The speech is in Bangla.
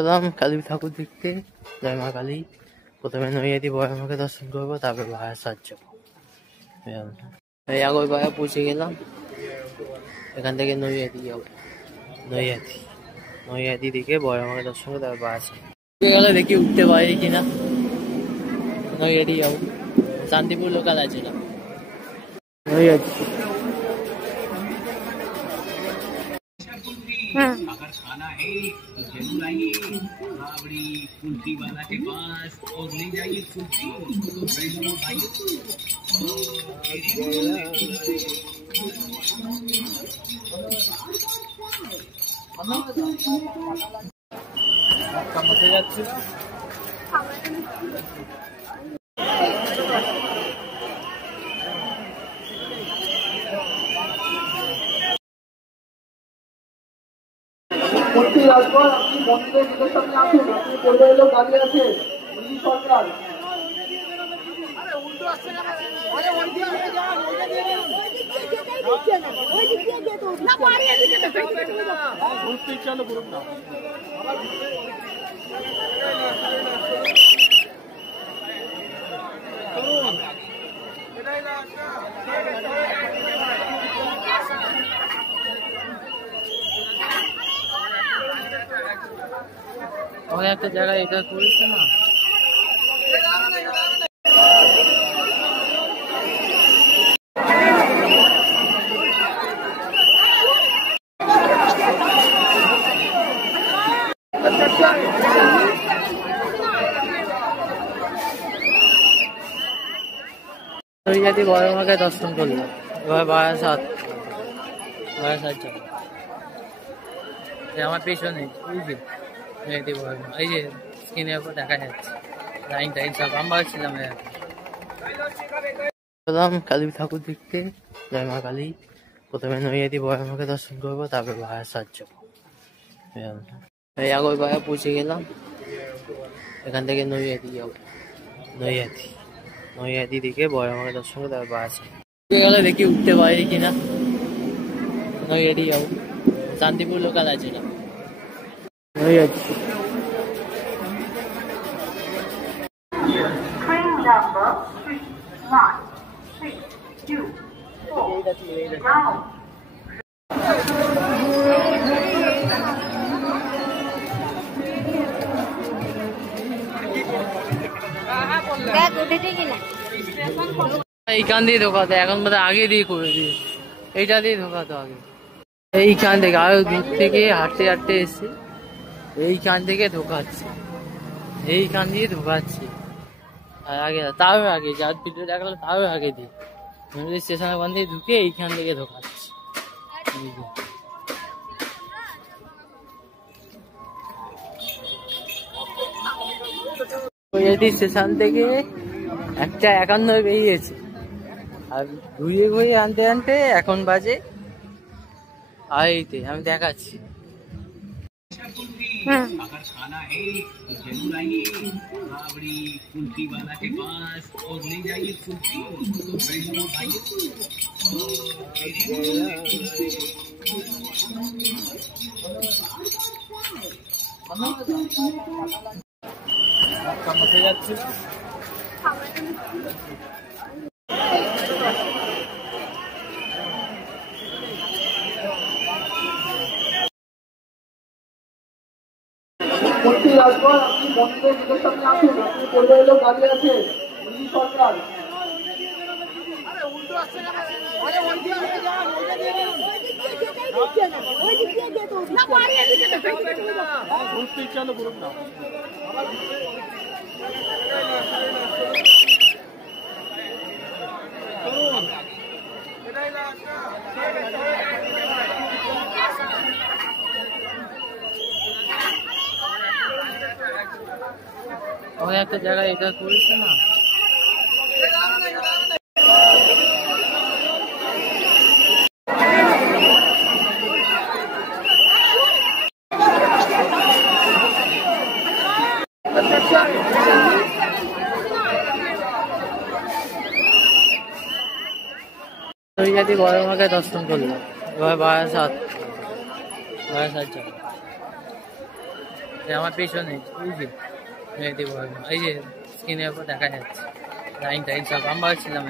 গেলাম কালী ঠাকুর দেখতে, জয় মা কালী। প্রথমে নৈহাটি বড় মাকে দর্শন করবো, তারপর বারাসাত যাবো। এই আগর পাড়া পৌঁছে গেলাম, এখান থেকে নৈহাটি যাবো। নৈহাটি নৈহাটি দিকে বড় মাকে দর্শন করবো, তারপর বারাসাত গেলে দেখি উঠতে পারি কিনা। নৈহাটি যাবো, শান্তিপুর লোকাল আছে না নৈহাটি। अगर खाना है तो जरूर आइए राबड़ी कुल्फी वाला के पास और ले जाइए कुल्फी तो যাচ্ছে মন্ত্রী রাজগর, আপনি মন্ত্রীদের নিজের সামনে আসুন। আপনি পূর্বে এলেও দাঁড়িয়ে আছে দিল্লি সরকার। ওই একটা জায়গায় এটা করেছে না, নৈহাটি বড় মাকে দর্শন করলাম। এবার বারাসাত যাবো। আমার পেছনে বুঝলি নৈহাটি বড় মা, এই যে স্ক্রিনের উপর দেখা যাচ্ছে লাইন টাইন সব। আমরা ছিলাম গেলাম কালী ঠাকুর দেখতে, জয় মা কালী। প্রথমে নৈহাটি বড় মাকে দর্শন করবো, তারপর বারাসাত যাবো। এই আগর পাড়া পৌঁছে গেলাম, এখান থেকে নৈহাটি যাবো। নৈহাটি দিকে বড় মাকে দর্শন করবো, তারপর বারাসাত গেলে দেখি উঠতে পারি কিনা। নৈহাটি যাবো, শান্তিপুর লোকাল আছে না নৈহাটি। এইখান দিয়ে ঢোকাতো, এখন বোধ আগে দিয়ে করে দিয়ে এইটা দিয়ে ঢোকাতো আগে। এইখান থেকে আরো দূর থেকে হাঁটতে হাঁটতে এসে এইখান থেকে ঢোকাচ্ছে, এইখান দিয়ে ঢোকাচ্ছে। আর আগে তারও আগে যার ভিডিও দেখালো তারও আগে দিয়ে স্টেশনের ওখান থেকে ঢুকে এইখান থেকে ঢোকাচ্ছে। স্টেশন থেকে 1:51 বেরিয়েছে, আর ঘুরিয়ে ঘুরিয়ে আনতে আনতে এখন বাজে আড়াইটে। আমি দেখাচ্ছি। अगर खाना है तो जरूर आइए राबड़ी कुल्फी वाला के पास और ले जाइए कुल्फी तो যাচ্ছে মন্ত্রী রাজগর, আপনি মন্ত্রীদের নিজের সামনে আসুন। আপনি পূর্বে এলেও দাঁড়িয়ে আছে দিল্লি সরকার। ওই একটা জায়গায় এটা করেছে না, নৈহাটি বড় মাকে দর্শন করলাম। এবার বারাসাত যাবো। আমার পেছনে বুঝলি মেয়েটি বয় এই যে স্ক্রিনের উপর দেখা যাচ্ছে লাইন টাইন সব আমরা ছিলাম